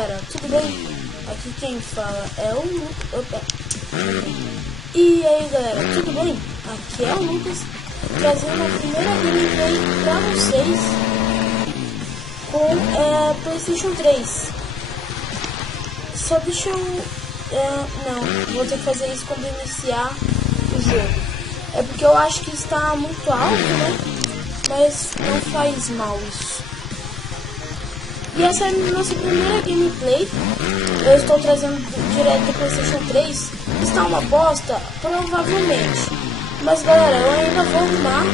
galera, tudo bem? Aqui quem fala é o Lucas. E aí galera, tudo bem? Aqui é o Lucas, trazendo a primeira gameplay pra vocês com PlayStation 3. Só deixa eu... não, vou ter que fazer isso quando iniciar o jogo. É porque eu acho que está muito alto, né? Mas não faz mal isso. E essa é a nossa primeira gameplay. Eu estou trazendo direto do PlayStation 3. Está uma bosta? Provavelmente. Mas galera, eu ainda vou arrumar.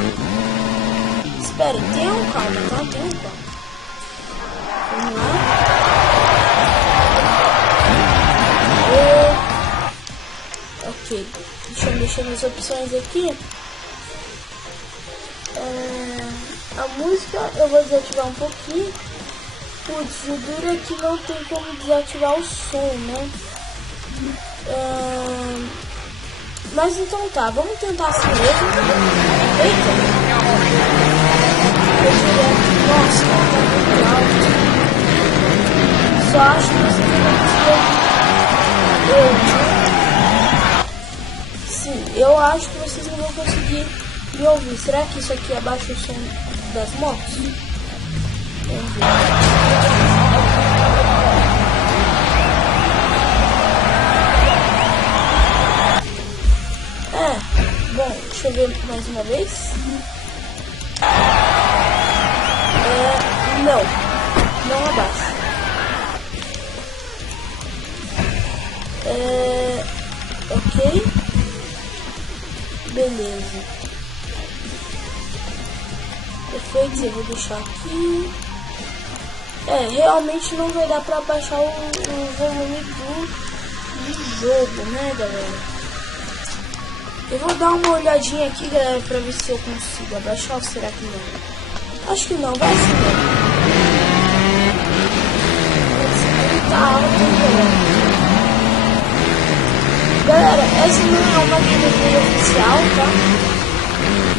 Esperem, tenham calma, tá? Tenham calma. Vamos lá. Ok, deixa eu mexer nas opções aqui. A música eu vou desativar um pouquinho. Putz, o duro é que não tem como desativar o som, né? Mas então tá, vamos tentar assim mesmo. Eita! Nossa, tá muito alto. Só acho que você não conseguir. Sim, eu acho que vocês não vão conseguir me ouvir. Será que isso aqui abaixa o som das motos? Vamos ver. Bom, deixa eu ver mais uma vez. Não abaixa. Ok. Beleza. Perfeito, eu vou deixar aqui. Realmente não vai dar pra baixar o volume do jogo, né, galera? Eu vou dar uma olhadinha aqui, galera, pra ver se eu consigo abaixar ou será que não? Acho que não, vai sim, galera. Tá alto, galera, essa não é uma gameplay oficial, tá?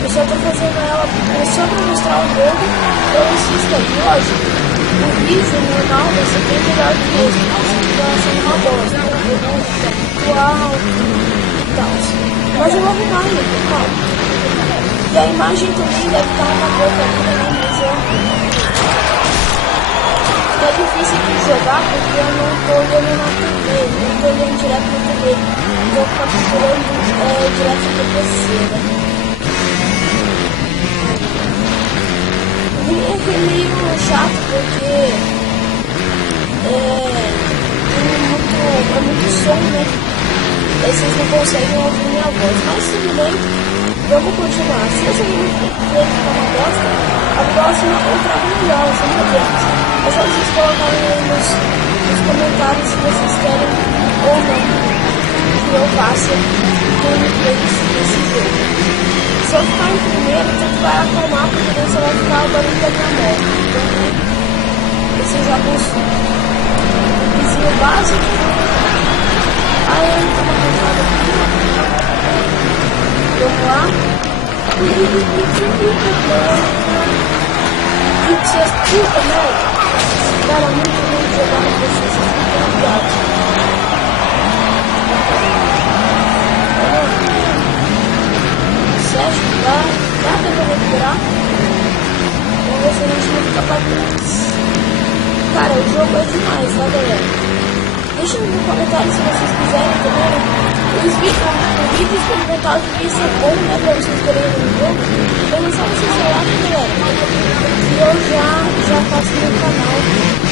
Eu só tô fazendo ela só pra mostrar o jogo pra vocês terem. Lógico, o vídeo normal vai ser bem melhor que esse, acho que vai ser uma bosta, eu não tá muito alto e tal. Mas eu vou arrumar ele, calma. E a imagem também deve estar uma boca aqui na minha visão. É difícil de jogar porque eu não tô olhando na TV, não tô olhando direto na TV. Então eu tô olhando direto no PC, né? É meio chato porque é muito som, né? Vocês não conseguem ouvir minha voz, mas tudo bem, vamos continuar. Se essa gameplay ficar uma bosta, a próxima eu trago melhor, sem problemas. É só vocês colocarem aí nos comentários se vocês querem ou não que eu faça gameplays desse jogo. Se eu ficar em primeiro, tudo vai acalmar, porque daí você vai ficar o barulho da minha moto. Então, esse já consigo. O vizinho básico. Aí ele tá marcado aqui. Vamos lá. E que você escuta, né? Cara, muito ruim de jogar no PC, vocês não estão ligados. Você acha que dá pra recuperar? Vamos ver se a gente não fica pra trás. Cara, o jogo é demais, tá, galera? Deixa no comentário se vocês quiserem também. Eles viram o vídeo experimental de isso é bom, né? Pra vocês verem no jogo. Então é só vocês falarem, galera. E eu já faço no canal vídeo.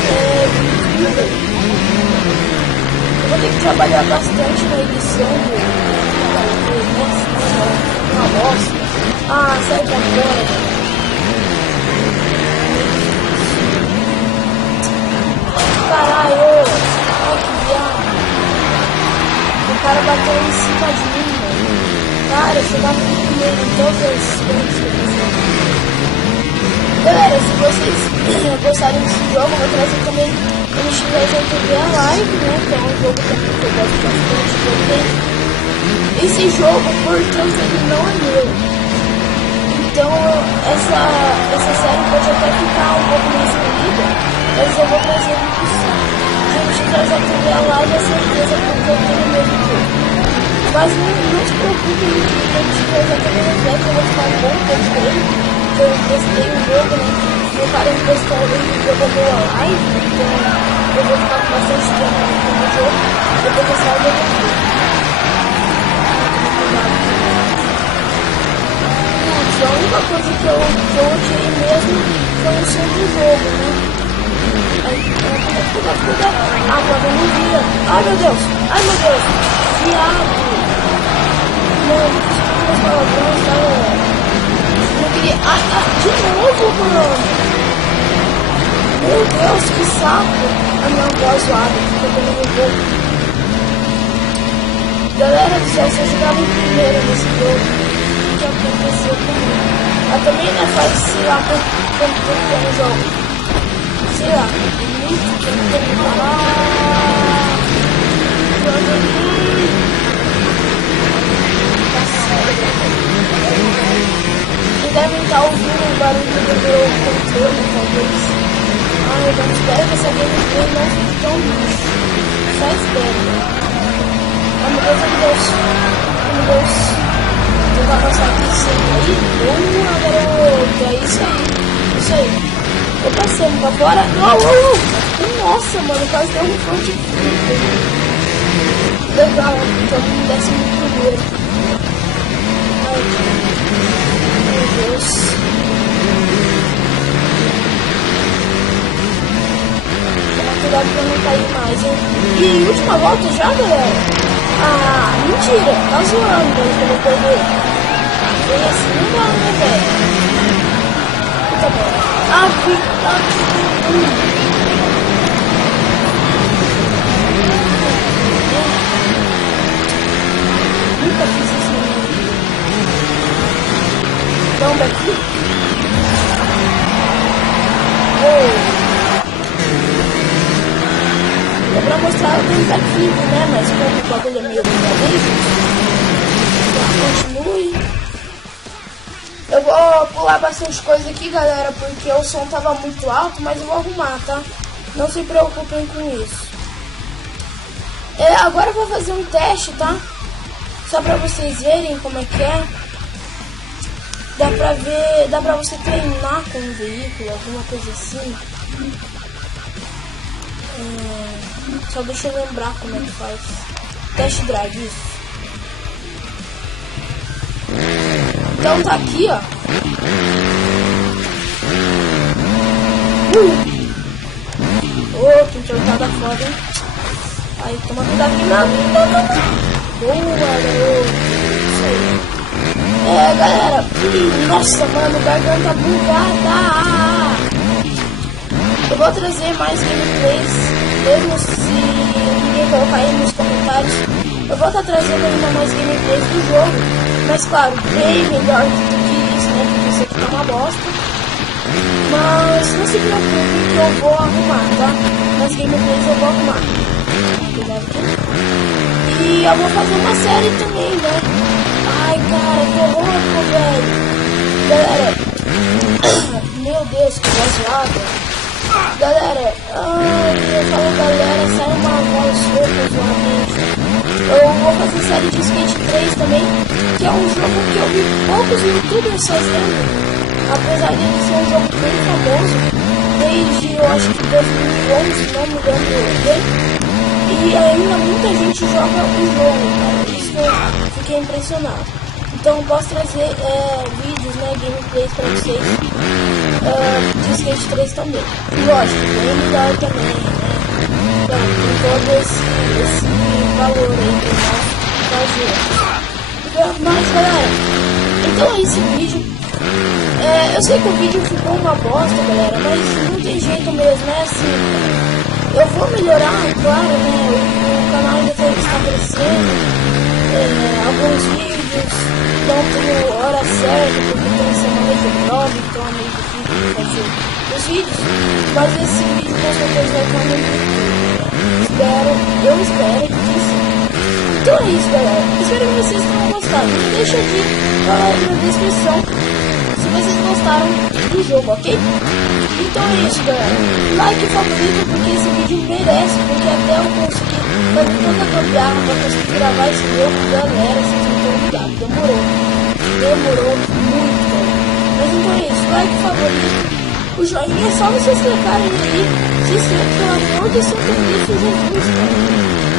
Eu vou ter que trabalhar bastante na edição uma bosta. Sai pra fora, caralho. O cara bateu em cima de mim, mano. Cara, eu chegava no primeiro em todas as coisas que eu fazia. Galera, se vocês gostarem desse jogo, eu vou trazer também o NX1080 Live, né? Que é um jogo que eu gosto bastante de jogar. Esse jogo, portanto, ele não é meu. Então, essa série pode até ficar um pouco mais escolhida, mas eu vou trazer no possível. o XJTV a live é certeza porque eu tenho medo de tudo. Mas não se preocupe, gente, o XJTV no Black eu vou ficar um bom tempo dele, que eu testei o jogo, né? O cara emprestou ele jogou a live, então eu vou ficar com bastante tempo no jogo, depois dessa live eu vou ver. A única coisa que eu odiei mesmo foi o som do jogo, né? Aí, cuidado. Ah, mano, eu não via. Ai, meu Deus. Viado. Mano, desculpa os palavrões, galera. Eu queria... de novo, mano. Meu Deus, que saco. A minha voz zoada, fica pelo meu jogo. Galera do céu, vocês jogaram primeiro nesse jogo. Que aconteceu comigo. Mas também não é fácil, sei lá, quanto tempo tem no jogo. Sei lá, muito tempo. Vocês devem estar ouvindo o barulho do meu controle, talvez. Eu não espero que essa gameplay não fique tão ruim. Só espero. Meu Deus. Eu vou passar aqui sem aí. Boa, garoto. É isso aí. Eu passei pra fora. Nossa, mano. Quase deu um front flip. Legal. Então, 11º. Ai, meu Deus. Toma cuidado pra não cair mais, hein? E última volta já, galera? Mentira, tá zoando, mas eu vou perder. Foi assim, não dá, né, velho? Tá bom. Nunca fiz isso na minha vida. Vamos daqui? É pra mostrar o tentativo, né? Mas como o bagulho é meio verdadeiro, então continue. Eu vou pular bastante coisa aqui, galera, porque o som tava muito alto, mas eu vou arrumar, tá? Não se preocupem com isso. Agora eu vou fazer um teste, tá? Só pra vocês verem como é que é. Dá pra você treinar com um veículo, alguma coisa assim. Só deixa eu lembrar como é que faz. Test drive, isso. Então tá aqui, ó. Que entortada foda, hein? Aí, toma cuidado aqui. Não. Boa, garoto. Isso aí. Galera. Nossa, mano, garganta bugada. Eu vou trazer mais gameplays, mesmo se ninguém colocar aí nos comentários. Eu vou estar trazendo ainda mais gameplays do jogo, mas claro, bem melhor do que isso, né? Porque isso aqui tá uma bosta. Mas não se preocupe que eu vou arrumar, tá? Nas gameplays eu vou arrumar. Cuidado aqui. E eu vou fazer uma série também, né? Ai, cara, que louco, velho. Galera, meu Deus, que zoada. Galera, eu falo galera, sai uma voz roupa zoadamente. Eu vou fazer série de Skate 3 também, que é um jogo que eu vi poucos youtubers fazendo. Apesar de ele ser um jogo bem famoso, desde eu acho que 2011, não me lembro bem. E ainda muita gente joga o jogo, cara. Isso eu fiquei impressionado. Então eu posso trazer vídeos, né, gameplays pra vocês de Skate 3 também. E lógico, bem melhor também, né? Então, com todo esse valor aí que eu posso fazer. Mas galera, então é esse vídeo. Eu sei que o vídeo ficou uma bosta, galera, mas não tem jeito mesmo, é assim. Eu vou melhorar, claro, né? O canal ainda está crescendo. Alguns vídeos não tenho hora certa, porque tem semana de prova, então é meio difícil fazer os vídeos. Mas esse vídeo com certeza vai estar muito bom. Eu espero que sim. Então é isso, galera. Espero que vocês tenham gostado. Não deixa de falar aí na descrição se vocês gostaram do jogo, ok? Então é isso, galera. Like e favorito, porque esse vídeo merece, porque até eu consegui fazer toda a gambiarra pra conseguir gravar esse jogo. Galera, vocês não estão ligados, demorou muito. Mas então é isso, like e favorito, o joinha é só vocês clicarem aí, se inscreve, pelo amor de Santo Cristo Jesus, cara.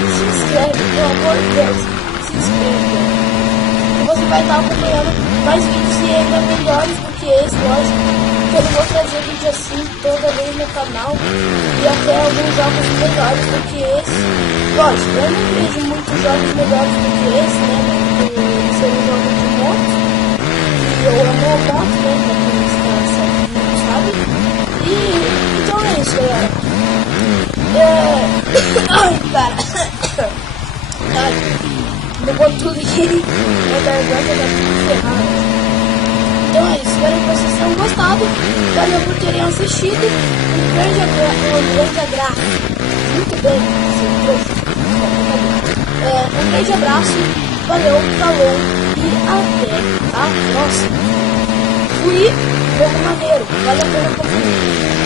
Se inscreve, pelo amor de Deus, se inscreve, cara. E você vai estar acompanhando mais vídeos e ainda melhores do que esse, lógico, que eu não vou trazer vídeo assim toda vez no canal, e até alguns jogos melhores do que esse. Lógico, eu não vejo muitos jogos melhores do que esse, né, porque ser um jogo de moto, e eu amo a moto, né, pra quem está certo, sabe? E então é isso, galera. Ai, cara. Ai, pegou tudo aqui. Minha garganta tá tudo ferrada. Então é isso, espero que vocês tenham gostado. Valeu por terem assistido. Um grande abraço. Muito bem, um grande abraço. Valeu, falou e até a próxima. Fui, jogo maneiro. Valeu pela conferência.